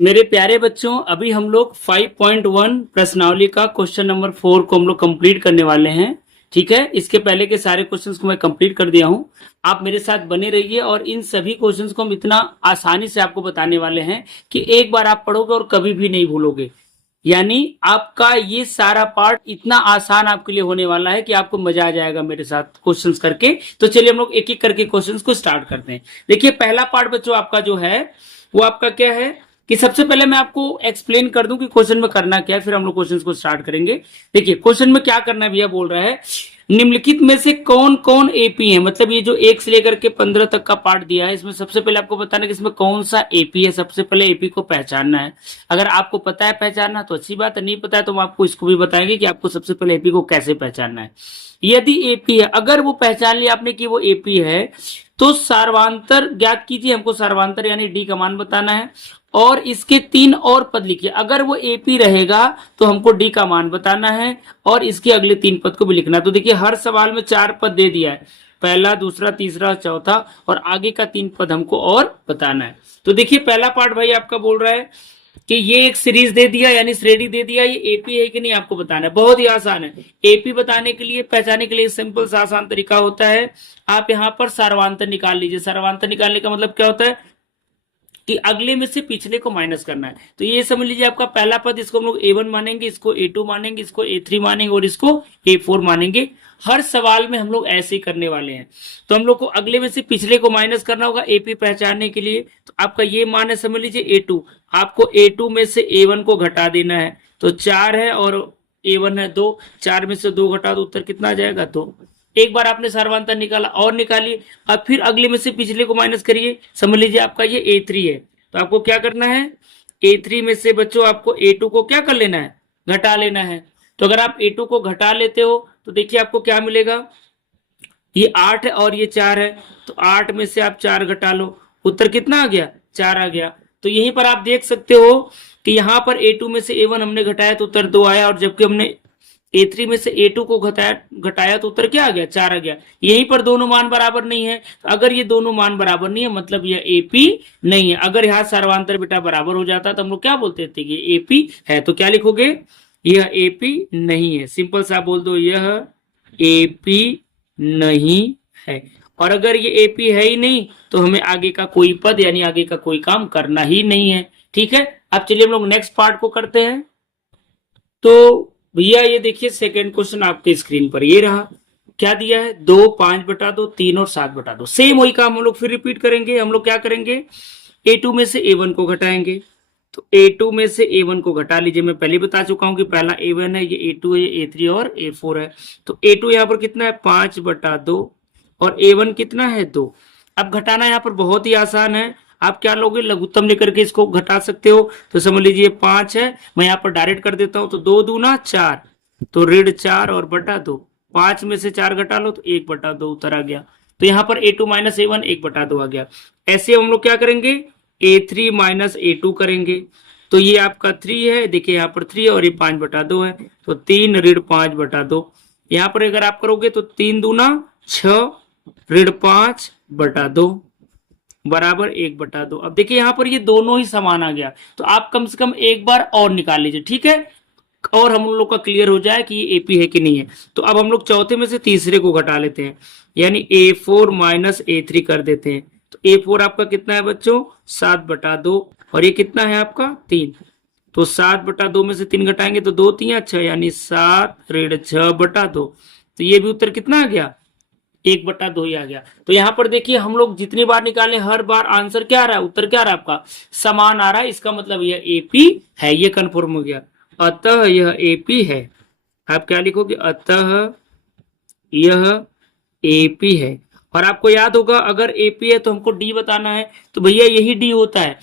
मेरे प्यारे बच्चों, अभी हम लोग 5.1 प्रश्नावली का क्वेश्चन नंबर 4 को हम लोग कंप्लीट करने वाले हैं। ठीक है, इसके पहले के सारे क्वेश्चंस को मैं कंप्लीट कर दिया हूं। आप मेरे साथ बने रहिए और इन सभी क्वेश्चंस को हम इतना आसानी से आपको बताने वाले हैं कि एक बार आप पढ़ोगे और कभी भी नहीं भूलोगे। यानी आपका ये सारा पार्ट इतना आसान आपके लिए होने वाला है कि आपको मजा आ जाएगा मेरे साथ क्वेश्चंस करके। तो चलिए हम लोग एक एक करके क्वेश्चंस को स्टार्ट करते हैं। देखिए, पहला पार्ट बच्चों आपका जो है वो आपका क्या है कि सबसे पहले मैं आपको एक्सप्लेन कर दूं कि क्वेश्चन में करना क्या है, फिर हम लोग क्वेश्चन को स्टार्ट करेंगे। देखिए, क्वेश्चन में क्या करना है, भैया बोल रहा है निम्नलिखित में से कौन कौन एपी है। मतलब ये जो 1 से लेकर के 15 तक का पार्ट दिया है, इसमें सबसे पहले आपको बताना कि इसमें कौन सा एपी है। सबसे पहले एपी को पहचानना है। अगर आपको पता है पहचानना तो अच्छी बात है, नहीं पता है तो हम आपको इसको भी बताएंगे कि आपको सबसे पहले एपी को कैसे पहचानना है। यदि एपी है, अगर वो पहचान लिया आपने कि वो एपी है, तो सार्वंतर ज्ञात कीजिए। हमको सार्वंतर यानी डी का मान बताना है और इसके 3 और पद लिखिए। अगर वो एपी रहेगा तो हमको डी का मान बताना है और इसके अगले 3 पद को भी लिखना है। तो देखिए, हर सवाल में 4 पद दे दिया है, पहला, दूसरा, तीसरा, चौथा, और आगे का 3 पद हमको और बताना है। तो देखिए, पहला पार्ट भाई आपका बोल रहा है कि ये एक सीरीज दे दिया यानी श्रेणी दे दिया, ये एपी है कि नहीं आपको बताना है। बहुत ही आसान है। एपी बताने के लिए, पहचानने के लिए सिंपल सा आसान तरीका होता है, आप यहाँ पर सार्वंतर निकाल लीजिए। सार्वंतर निकालने का मतलब क्या होता है कि अगले में से पिछले को माइनस करना है। तो ये समझ लीजिए आपका पहला पद, इसको हम लोग A1 मानेंगे, इसको A2 मानेंगे, इसको A3 मानेंगे और इसको A4 मानेंगे। हर सवाल में हम लोग ऐसे ही करने वाले हैं। तो हम लोग को अगले में से पिछले को माइनस करना होगा एपी पहचानने के लिए। तो आपका ये मान है, समझ लीजिए A2। आपको A2 में से A1 को घटा देना है। तो 4 है और A1 है 2, 4 में से 2 घटा दो, उत्तर कितना आ जाएगा 2। एक बार आपने सार्वंतर निकाला और निकालिए, अब फिर अगले में से पिछले को माइनस करिए। समझ लीजिए आपका ये A3 है, तो आपको क्या करना है, A3 में से बच्चों आपको A2 को क्या कर लेना है, घटा लेना है। तो अगर आप A2 को घटा लेते हो तो देखिए आपको क्या मिलेगा, ये 8 है और ये 4 है। तो 8 में से आप 4 घटा लो, उत्तर कितना आ गया, 4 आ गया। तो यहीं पर आप देख सकते हो कि यहाँ पर A2 में से A1 हमने घटाया तो उत्तर 2 आया, और जबकि हमने A3 में से A2 को घटाया तो उत्तर क्या आ गया, 4 आ गया। यहीं पर दोनों मान बराबर नहीं है। तो अगर ये दोनों मान बराबर नहीं है मतलब यह एपी नहीं है। अगर यहाँ सर्वांतर बेटा बराबर हो जाता तो हम लोग क्या बोलते थे कि एपी है। तो क्या लिखोगे, यह एपी नहीं है। सिंपल सा बोल दो, यह एपी नहीं है। और अगर ये एपी है ही नहीं तो हमें आगे का कोई पद यानी आगे का कोई काम करना ही नहीं है। ठीक है, अब चलिए हम लोग नेक्स्ट पार्ट को करते हैं। तो भैया ये देखिए, सेकेंड क्वेश्चन आपके स्क्रीन पर ये रहा। क्या दिया है, 2, 5/2, 3 और 7/2। सेम वही काम हम लोग फिर रिपीट करेंगे। हम लोग क्या करेंगे, A2 में से A1 को घटाएंगे। तो A2 में से A1 को घटा लीजिए। मैं पहले बता चुका हूं कि पहला A1 है, ये A2 है, ये A3 और A4 है। तो A2 यहाँ पर कितना है, 5/2 और A1 कितना है, 2। अब घटाना यहाँ पर बहुत ही आसान है। आप क्या लोगे, लघुत्तम लेकर के इसको घटा सकते हो। तो समझ लीजिए 5 है, मैं यहाँ पर डायरेक्ट कर देता हूं। तो 2 दूना 4, तो ऋण 4 और बटा 2। 5 में से 4 घटा लो तो 1/2 उत्तर आ गया। तो यहाँ पर A2 माइनस A1 1/2 आ गया। ऐसे हम लोग क्या करेंगे, A3 माइनस A2 करेंगे। तो ये आपका 3 है, देखिए यहाँ पर 3 है और ये 5/2 है। तो 3 ऋण 5/2। यहाँ पर अगर आप करोगे तो 3 दूना 6 ऋण 5/2 बराबर 1/2। अब देखिए यहाँ पर ये दोनों ही समान आ गया। तो आप कम से कम एक बार और निकाल लीजिए, ठीक है, और हम लोग का क्लियर हो जाए कि ये एपी है कि नहीं है। तो अब हम लोग चौथे में से तीसरे को घटा लेते हैं, यानी A4 माइनस A3 कर देते हैं। तो A4 आपका कितना है बच्चों, 7/2, और ये कितना है आपका 3। तो 7/2 में से 3 घटाएंगे तो 2 3 6, यानी 7 ऋण 6/2। तो ये भी उत्तर कितना आ गया, 1/2 ही आ गया। तो यहाँ पर देखिए हम लोग जितनी बार निकाले हर बार आंसर क्या आ रहा है, उत्तर क्या आ रहा है आपका, समान आ रहा है। इसका मतलब यह एपी है, ये कंफर्म हो गया। अतः यह एपी है। आप क्या लिखोगे, अतः यह एपी है। और आपको याद होगा अगर एपी है तो हमको डी बताना है। तो भैया यही डी होता है,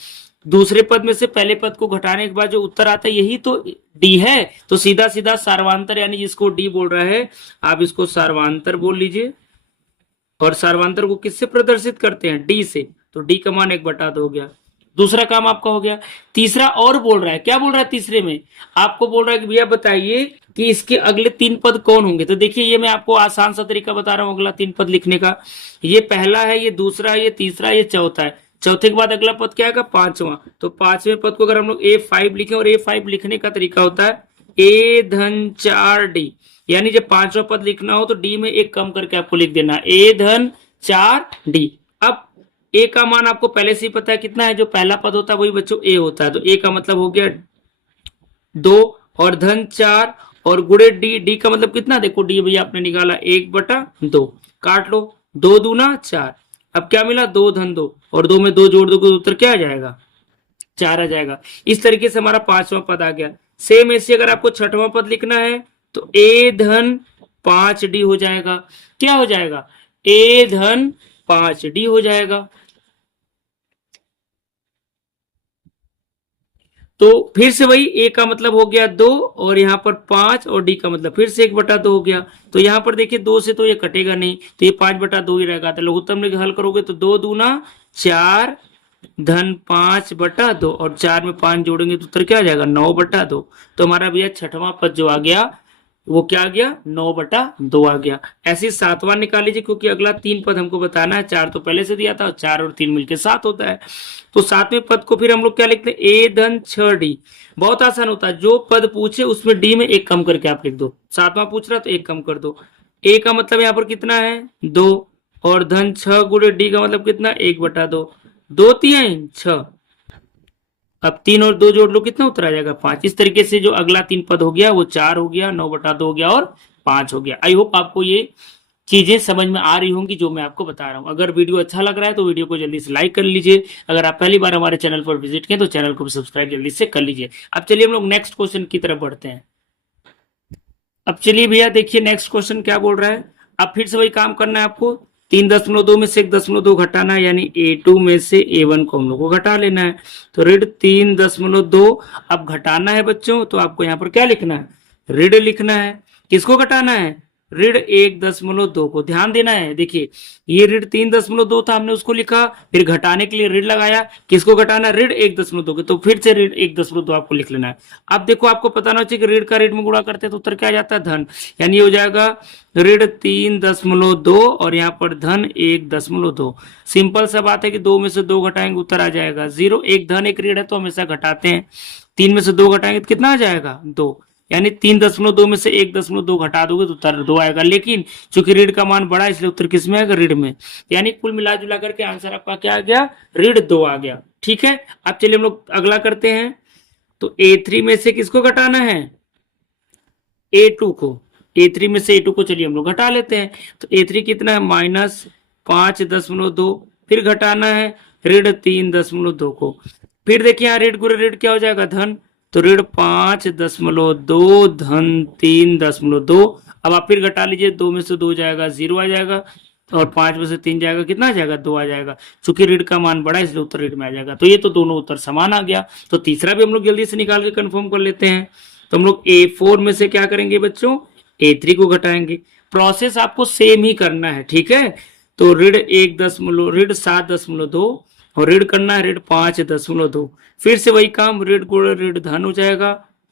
दूसरे पद में से पहले पद को घटाने के बाद जो उत्तर आता है यही तो डी है। तो सीधा सीधा सार्वंतर यानी जिसको डी बोल रहा है, आप इसको सार्वंतर बोल लीजिए। और सार्वंतर को किससे प्रदर्शित करते हैं, डी से। तो डी का मान 1/2 हो गया। दूसरा काम आपका हो गया। तीसरा और बोल रहा है, क्या बोल रहा है तीसरे में, आपको बोल रहा है कि भैया बताइए कि इसके अगले 3 पद कौन होंगे। तो देखिए ये मैं आपको आसान सा तरीका बता रहा हूं अगला 3 पद लिखने का। ये पहला है, ये दूसरा है, ये तीसरा, ये चौथा है। चौथे के बाद अगला पद क्या आएगा, पांचवा। तो पांचवें पद को अगर हम लोग A5 लिखें, और A5 लिखने का तरीका होता है A धन 4D, यानी जब पांचवा पद लिखना हो तो D में एक कम करके आपको लिख देना A धन 4D। अब A का मान आपको पहले से ही पता है कितना है, जो पहला पद होता है वही बच्चों A होता है। तो A का मतलब हो गया 2 और धन 4 और गुणे D, D का मतलब कितना, देखो D भैया आपने निकाला 1/2, काट लो, 2 दूना 4। अब क्या मिला, 2 धन 2, और 2 में 2 जोड़ दोगे तो उत्तर क्या आ जाएगा, 4 आ जाएगा। इस तरीके से हमारा पांचवा पद आ गया। सेम ऐसे अगर आपको छठवां पद लिखना है तो A धन 5D हो जाएगा। क्या हो जाएगा, A धन 5D हो जाएगा। तो फिर से वही A का मतलब हो गया 2 और यहाँ पर 5 और D का मतलब फिर से 1/2 हो गया। तो यहाँ पर देखिए 2 से तो ये कटेगा नहीं, तो ये 5/2 ही रहेगा। तो लघुत्तम लेके हल करोगे तो 2 दूना 4 धन 5/2 और 4 में 5 जोड़ेंगे तो उत्तर क्या आ जाएगा, 9/2। तो हमारा भैया छठवां पद जो आ गया वो क्या आ गया, 9/2 आ गया। ऐसे सातवां निकाल लीजिए, क्योंकि अगला 3 पद हमको बताना है। 4 तो पहले से दिया था, 4 और 3 मिलकर 7 होता है। तो सातवें पद को फिर हम लोग क्या लिखते हैं, A धन 6D। बहुत आसान होता है, जो पद पूछे उसमें D में एक कम करके आप लिख दो। सातवां पूछ रहा तो एक कम कर दो। A का मतलब यहाँ पर कितना है, 2 और धन 6 गुणे D का मतलब कितना, 1/2, 2 3 6। अब 3 और 2 जोड़ लो, कितना उत्तर आ जाएगा, 5। इस तरीके से जो अगला 3 पद हो गया वो 4 हो गया, 9/2 हो गया और 5 हो गया। आई होप आपको ये चीजें समझ में आ रही होंगी जो मैं आपको बता रहा हूँ। अगर वीडियो अच्छा लग रहा है तो वीडियो को जल्दी से लाइक कर लीजिए। अगर आप पहली बार हमारे चैनल पर विजिट किए तो चैनल को भी सब्सक्राइब जल्दी से कर लीजिए। अब चलिए हम लोग नेक्स्ट क्वेश्चन की तरफ बढ़ते हैं। अब चलिए भैया देखिए नेक्स्ट क्वेश्चन क्या बोल रहा है। अब फिर से वही काम करना है आपको, 3.2 में से 1.2 घटाना है, यानी A2 में से A1 को हम लोग को घटा लेना है। तो ऋण 3.2 अब घटाना है बच्चों, तो आपको यहाँ पर क्या लिखना है, ऋण लिखना है। किसको घटाना है, ऋण 1.2 को। ध्यान देना है, देखिए ये ऋण 3.2 था, हमने उसको लिखा, फिर घटाने के लिए ऋण लगाया। किसको घटाना, ऋण 1.2 को, तो फिर से ऋण 1.2 आपको लिख लेना है। अब देखो आपको पता ना चाहिए कि ऋण का ऋण में गुणा करते हैं तो उत्तर क्या आ जाता है, धन। यानी हो जाएगा ऋण 3.2 और यहाँ पर धन 1.2। सिंपल सा बात है कि 2 में से 2 घटाएंगे उत्तर आ जाएगा 0। एक धन एक ऋण है तो हमेशा घटाते हैं। 3 में से 2 घटाएंगे तो कितना आ जाएगा, 2। यानी 3.2 में से 1.2 घटा दोगे तो उत्तर 2 आएगा। लेकिन चूंकि ऋण का मान बड़ा इसलिए उत्तर किस में आएगा, ऋण में। यानी कुल मिला जुला करके आंसर आपका क्या आ गया, ऋण 2 आ गया। ठीक है, अब चलिए हम लोग अगला करते हैं। तो A3 में से किसको घटाना है, A2 को। A3 में से A2 को चलिए हम लोग घटा लेते हैं। तो A3 कितना है, -5.2। फिर घटाना है ऋण 3.2 को। फिर देखिए यहाँ ऋण गुणे ऋण क्या हो जाएगा, धन। तो ऋण 5.2 धन 3.2। अब आप फिर घटा लीजिए, 2 में से 2 जाएगा 0 आ जाएगा, और 5 में से 3 जाएगा, कितना आ जाएगा, 2 आ जाएगा। चूंकि ऋण का मान बड़ा है इसलिए उत्तर ऋण में आ जाएगा। तो ये तो दोनों उत्तर समान आ गया। तो तीसरा भी हम लोग जल्दी से निकाल के कंफर्म कर लेते हैं। तो हम लोग A4 में से क्या करेंगे बच्चों, A3 को घटाएंगे। प्रोसेस आपको सेम ही करना है, ठीक है। तो ऋण 7.2 और ऋण करना है ऋण 5.2। फिर से वही काम, ऋण गुणे ऋण धन हो जाएगा।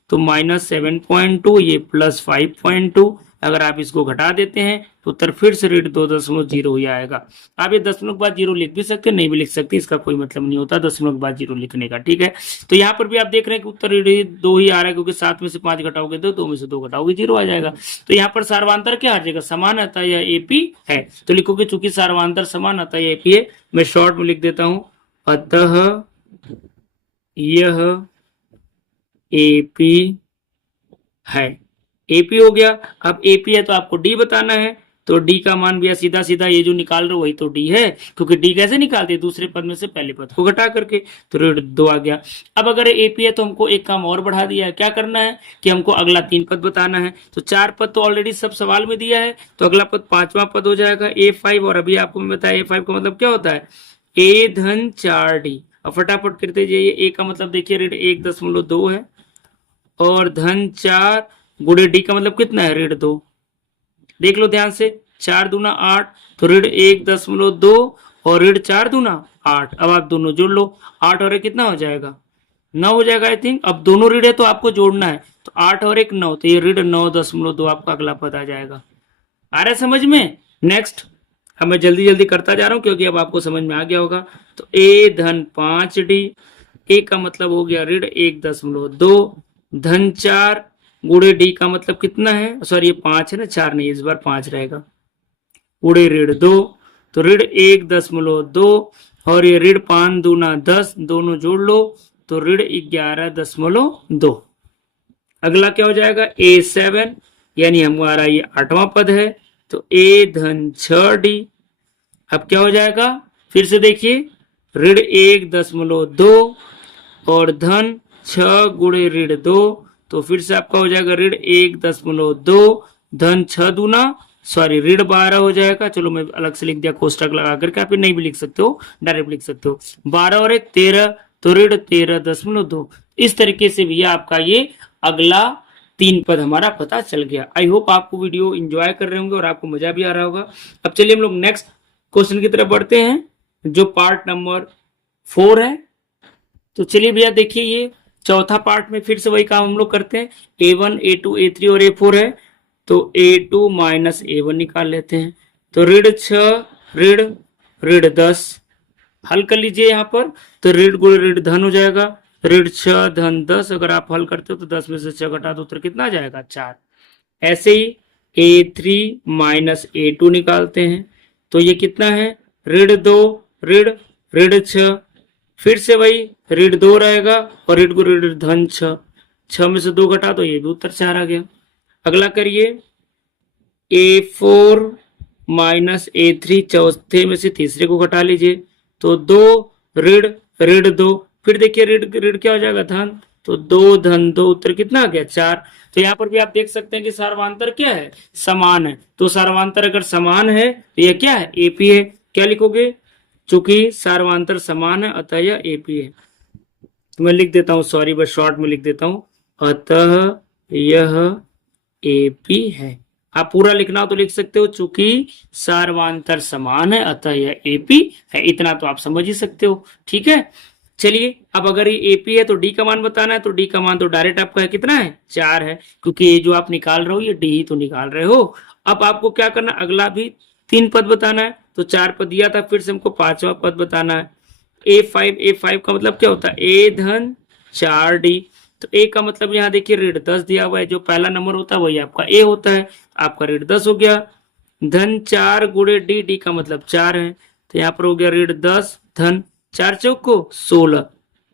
तो -7.2 ये +5.2। अगर आप इसको घटा देते हैं तो उत्तर फिर से ऋण 2.0 ही आएगा। आप ये दशमलव के बाद 0 लिख भी सकते हैं, नहीं भी लिख सकते, इसका कोई मतलब नहीं होता दशमलव के बाद 0 लिखने का। ठीक है, तो यहाँ पर भी आप देख रहे हैं कि उत्तर ऋण 2 ही आ रहा है, क्योंकि 7 में से 5 घटाओगे तो 2 में से 2 घटाओगे 0 आ जाएगा। तो यहाँ पर सार्वंतर क्या आ जाएगा, समान आता है या AP है। तो लिखोगे चूंकि सार्वंतर समान आता है या AP है। मैं शॉर्ट में लिख देता हूं, अतः यह AP है। AP हो गया। अब AP है तो आपको D बताना है। तो D का मान भी सीधा सीधा ये जो निकाल रहे हो वही तो D है, क्योंकि D कैसे निकालते हैं, दूसरे पद में से पहले पद को घटा करके। तो ऋण 2 आ गया। अब अगर AP है तो हमको एक काम और बढ़ा दिया है। क्या करना है कि हमको अगला 3 पद बताना है। तो 4 पद तो ऑलरेडी सब सवाल में दिया है, तो अगला पद 5वां पद हो जाएगा A5। और अभी आपको मैं बताया A5 का मतलब क्या होता है, A धन 4D। अब फटाफट करते जाइए। A का मतलब देखिए ऋण 1.2 है और धन 4 गुणे D का मतलब कितना है, ऋण 2। देख लो ध्यान से, 4 दूना 8, तो ऋण 1.2 और ऋण 4 दूना 8। अब आप दोनों जोड़ लो, 8 और 1 कितना हो जाएगा, 9 हो जाएगा आई थिंक। अब दोनों ऋण है तो आपको जोड़ना है, तो 8 और 1 9, तो ये ऋण 9.2 आपका अगला पद आ जाएगा। आ रहा है समझ में। नेक्स्ट अब मैं जल्दी जल्दी करता जा रहा हूँ क्योंकि अब आपको समझ में आ गया होगा। तो ए धन 5D, ए का मतलब हो गया ऋण 1.2, धन 4 गुणे डी का मतलब कितना है, सॉरी ये 5 है ना, 4 नहीं, इस बार 5 रहेगा, गुणे ऋण 2, तो ऋण 1.2 और ये ऋण 5 दूना 10, दोनों जोड़ लो तो ऋण 11.2। अगला क्या हो जाएगा, A7 यानी हमारा ये 8वां पद है, तो ए धन 6D। अब क्या हो जाएगा, फिर से देखिए, ऋण 1.2 और धन 6 गुणे ऋण 2, तो फिर से आपका हो जाएगा ऋण 1.2 धन 6 दूना, सॉरी ऋण 12 हो जाएगा। चलो मैं अलग से लिख दिया कोष्टक लगा करके, आप नहीं भी लिख सकते हो, डायरेक्ट लिख सकते हो। 12 और 1 13, तो ऋण 13.2। इस तरीके से भैया आपका ये अगला 3 पद हमारा पता चल गया। आई होप आपको वीडियो एंजॉय कर रहे होंगे और आपको मजा भी आ रहा होगा। अब चलिए हम लोग नेक्स्ट क्वेश्चन की तरफ बढ़ते हैं, जो पार्ट नंबर 4 है। तो चलिए भैया देखिए, ये चौथा पार्ट में फिर से वही काम हम लोग करते हैं। A1 A2 A3 और A4 है, तो A2 माइनस A1 निकाल लेते हैं। तो ऋण 6 ऋण 10 हल कर लीजिए यहाँ पर, तो ऋण गुण ऋण धन हो जाएगा, ऋण 6 धन 10। अगर आप हल करते हो तो 10 में से 6 घटा दो, उत्तर कितना आ जाएगा, 4। ऐसे ही A3 माइनस A2 निकालते हैं, तो ये कितना है, ऋण 2 ऋण 6, फिर से वही ऋण 2 रहेगा और ऋण गुण ऋण धन 6, 6 में से 2 घटा दो, ये भी उत्तर 4 आ गया। अगला करिए, A4 माइनस A3, चौथे में से तीसरे को घटा लीजिए, तो 2 ऋण 2, फिर देखिए ऋण क्या हो जाएगा, धन, तो 2 धन 2, उत्तर कितना आ गया, 4। तो यहाँ पर भी आप देख सकते हैं कि सर्वांतर क्या है, समान है। तो सर्वांतर अगर समान है तो यह क्या है, AP है। क्या लिखोगे, चूंकि सर्वांतर समान है अतः यह AP है। तो मैं लिख देता हूं, सॉरी बस शॉर्ट में लिख देता हूं, अतः यह AP है। आप पूरा लिखना हो तो लिख सकते हो, चूंकि सर्वांतर समान है अतः यह AP है। इतना तो आप समझ ही सकते हो, ठीक है। चलिए, अब अगर ये AP है तो D का मान बताना है, तो D का मान तो डायरेक्ट आपका है, कितना है, 4 है, क्योंकि ये जो आप निकाल रहे हो ये D ही तो निकाल रहे हो। अब आपको क्या करना, अगला भी 3 पद बताना है, तो 4 पद दिया था, फिर से हमको 5वां पद बताना है। A5 का मतलब क्या होता है, A धन 4D। तो A का मतलब यहाँ देखिए ऋण 10 दिया हुआ है, जो पहला नंबर होता है वही आपका A होता है, आपका ऋण 10 हो गया। धन 4 गुणे D का मतलब 4 है, तो यहाँ पर हो गया ऋण 10 धन 4 चौको 16।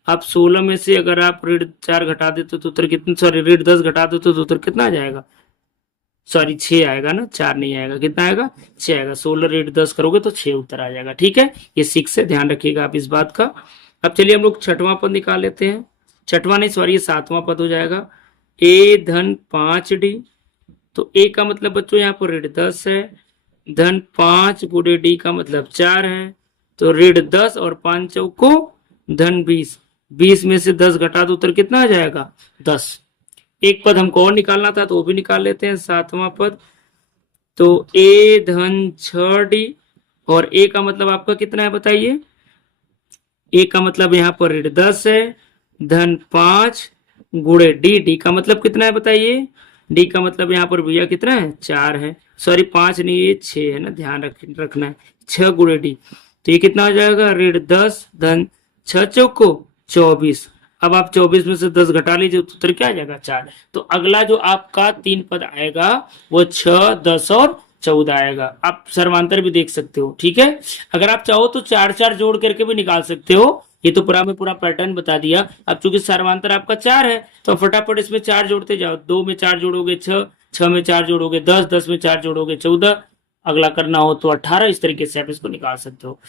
अब 16 में से अगर आप ऋण 4 घटा देते तो उत्तर कितना, सॉरी ऋण 10 घटा देते तो उत्तर कितना आ जाएगा, सॉरी 6 आएगा ना, 4 नहीं आएगा, कितना आएगा, 6 आएगा। 16 ऋण 10 करोगे तो 6 उत्तर आ जाएगा, ठीक है। ये 6 से ध्यान रखिएगा आप इस बात का। अब चलिए हम लोग 6वां पद निकाल लेते हैं, 6वां नहीं सॉरी ये 7वां पद हो जाएगा। A धन 5D, तो A का मतलब बच्चों यहाँ पर ऋण 10 है, धन 5 गुणे D का मतलब 4 है, तो ऋण 10 और 5 चौको धन 20, 20 में से 10 घटा दो, उत्तर कितना आ जाएगा, 10। एक पद हमको और निकालना था तो वो भी निकाल लेते हैं, 7वां पद। तो A धन 6D और A का मतलब आपका कितना है बताइए, A का मतलब यहाँ पर ऋण 10 है, धन 5 गुणे D का मतलब कितना है बताइए, D का मतलब यहाँ पर भैया कितना है, 4 है, सॉरी 5 नहीं ये 6 है ना, ध्यान रखना है, 6 गुणे D। तो ये कितना हो जाएगा, ऋण 10 धन 6 चौको 24। अब आप 24 में से 10 घटा लीजिए तो उत्तर क्या आ जाएगा, 4। तो अगला जो आपका 3 पद आएगा वो 6 10 और 14 आएगा। आप सर्वांतर भी देख सकते हो, ठीक है। अगर आप चाहो तो 4 4 जोड़ करके भी निकाल सकते हो, ये तो पूरा में पूरा पैटर्न बता दिया। अब चूंकि सर्वांतर आपका 4 है तो फटाफट इसमें 4 जोड़ते जाओ, 2 में 4 जोड़ोगे 6, 6 में 4 जोड़ोगे 10, 10 में 4 जोड़ोगे 14, अगला करना हो तो 18। इस तरीके से आप इसको निकाल सकते हो।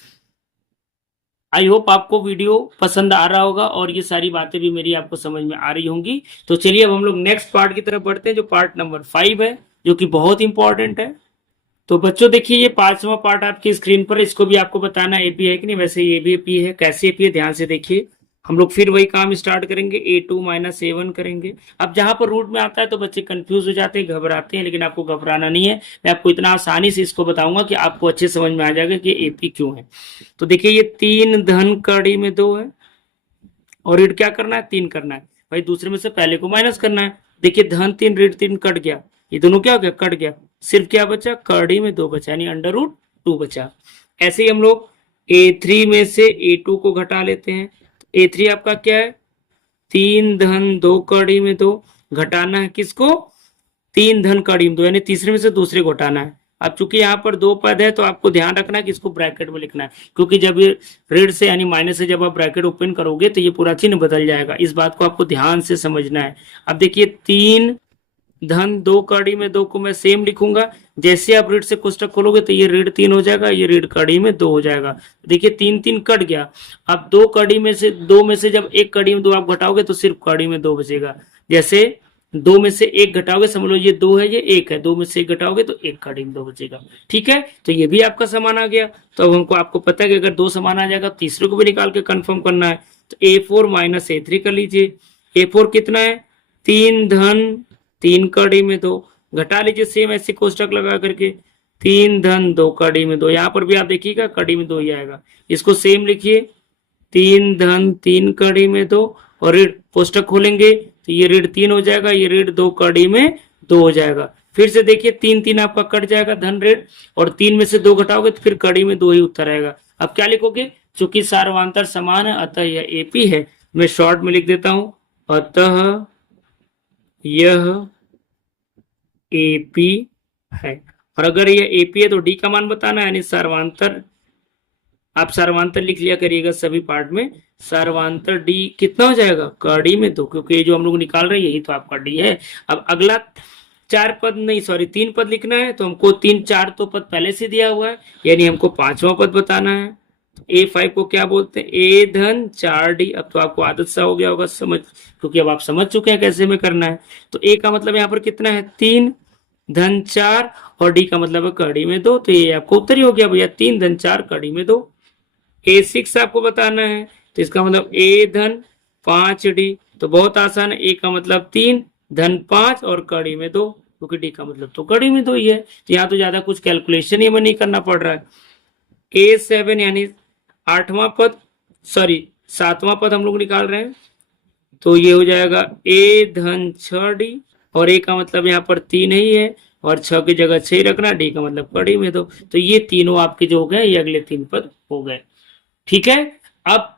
आई होप आपको वीडियो पसंद आ रहा होगा और ये सारी बातें भी मेरी आपको समझ में आ रही होंगी। तो चलिए अब हम लोग नेक्स्ट पार्ट की तरफ बढ़ते हैं, जो पार्ट नंबर 5 है, जो कि बहुत इंपॉर्टेंट है। तो बच्चों देखिए, ये 5वां पार्ट आपकी स्क्रीन पर, इसको भी आपको बताना AP है कि नहीं। वैसे ये भी AP है, कैसे AP है ध्यान से देखिए। हम लोग फिर वही काम स्टार्ट करेंगे, A2 माइनस A1 करेंगे। अब जहां पर रूट में आता है तो बच्चे कंफ्यूज हो जाते हैं, घबराते हैं, लेकिन आपको घबराना नहीं है। मैं आपको इतना आसानी से इसको बताऊंगा कि आपको अच्छे समझ में आ जाएगा कि AP क्यों है। तो देखिए, ये 3 धन कड़ी में 2 है और ऋण क्या करना है, 3 करना है भाई, दूसरे में से पहले को माइनस करना है। देखिए धन 3 ऋण 3 कट गया, ये दोनों क्या हो गया, कट गया, सिर्फ क्या बचा, कड़ी में 2 बचा, यानी अंडर रूट 2 बचा। ऐसे ही हम लोग A3 में से A2 को घटा लेते हैं। A3 आपका क्या है, 3 धन 2 कड़ी में 2, घटाना है किसको, 3 धन कड़ी में 2, यानी तीसरे में से दूसरे को घटाना है। अब चूंकि यहाँ पर 2 पद है तो आपको ध्यान रखना है कि इसको ब्रैकेट में लिखना है, क्योंकि जब ये ऋण से यानी माइनस से जब आप ब्रैकेट ओपन करोगे तो ये पूरा चिन्ह बदल जाएगा। इस बात को आपको ध्यान से समझना है। अब देखिए 3 धन 2 कड़ी में 2 को मैं सेम लिखूंगा। जैसे आप ऋण से कोष्टक खोलोगे तो ये ऋण 3 हो जाएगा, ये ऋण कड़ी में 2 हो जाएगा। देखिए 3 3 कट गया। अब 2 कड़ी में से 2 में से जब एक कड़ी में 2 आप घटाओगे तो सिर्फ कड़ी में 2 बचेगा। जैसे 2 में से 1 घटाओगे, समझ लो ये 2 है ये 1 है, 2 में से 1 घटाओगे तो 1 कड़ी में 2 बचेगा। ठीक है, तो ये भी आपका समान आ गया। तो अब हमको आपको पता है कि अगर 2 समान आ जाएगा तीसरे को भी निकाल के कंफर्म करना है। तो A4 माइनस A3 कर लीजिए। A4 कितना है, 3 धन 3 कड़ी में 2, घटा लीजिए सेम ऐसे कोष्टक लगा करके, 3 धन 2 कड़ी में 2। यहाँ पर भी आप देखिएगा कड़ी में 2 ही आएगा। इसको सेम लिखिए, 3 धन 3 कड़ी में 2, और ऋण कोष्टक खोलेंगे तो ये ऋण 3 हो जाएगा, ये ऋण 2 कड़ी में 2 हो जाएगा। फिर से देखिए 3 3 आपका कट जाएगा धन ऋण, और 3 में से 2 घटाओगे तो फिर कड़ी में 2 ही उत्तर आएगा। अब क्या लिखोगे, चूंकि सार्वंतर समान है अतः यह AP है। मैं शॉर्ट में लिख देता हूं, अतः यह AP है। और अगर यह AP है तो D का मान बताना है, यानी सार्वंतर, आप सार्वंतर लिख लिया करिएगा सभी पार्ट में। सार्वंतर D कितना हो जाएगा, कड़ी में 2, क्योंकि ये जो हम लोग निकाल रहे हैं यही तो आपका D है। अब अगला 4 पद नहीं, सॉरी 3 पद लिखना है, तो हमको 3 4 तो पद पहले से दिया हुआ है, यानी हमको 5वां पद बताना है। A5 को क्या बोलते हैं, A धन 4D। अब तो आपको आदत सा हो गया होगा समझ, क्योंकि अब आप समझ चुके हैं कैसे में करना है। तो A का मतलब यहाँ पर कितना है, 3 धन 4, और D का मतलब है कड़ी में 2, तो ये आपको उत्तर ही हो गया भैया, 3 धन 4 कड़ी में 2। A6 आपको बताना है, तो इसका मतलब A धन 5D, तो बहुत आसान है। A का मतलब 3 धन 5 और कड़ी में 2, क्योंकि D का मतलब तो कड़ी में 2 ही है। तो यहाँ तो ज्यादा कुछ कैलकुलेशन ही हमें नहीं करना पड़ रहा है। A7 यानी 8वां पद, सॉरी 7वां पद हम लोग निकाल रहे हैं, तो ये हो जाएगा A धन 6D, और A का मतलब यहाँ पर 3 ही है, और 6 की जगह 6 रखना, D का मतलब कड़ी में 2। तो ये तीनों आपके जो हो गए, ये अगले 3 पद हो गए। ठीक है, अब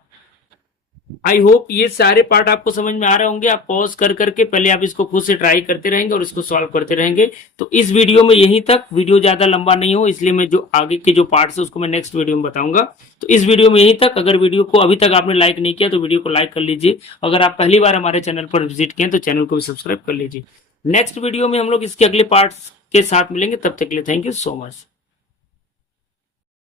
आई होप ये सारे पार्ट आपको समझ में आ रहे होंगे। आप पॉज कर करके पहले आप इसको खुद से ट्राई करते रहेंगे और इसको सॉल्व करते रहेंगे। तो इस वीडियो में यहीं तक, वीडियो ज्यादा लंबा नहीं हो इसलिए मैं जो आगे के जो पार्ट्स है उसको मैं नेक्स्ट वीडियो में बताऊंगा। तो इस वीडियो में यहीं तक। अगर वीडियो को अभी तक आपने लाइक नहीं किया तो वीडियो को लाइक कर लीजिए। अगर आप पहली बार हमारे चैनल पर विजिट किए तो चैनल को भी सब्सक्राइब कर लीजिए। नेक्स्ट वीडियो में हम लोग इसके अगले पार्ट्स के साथ मिलेंगे, तब तक के लिए थैंक यू सो मच।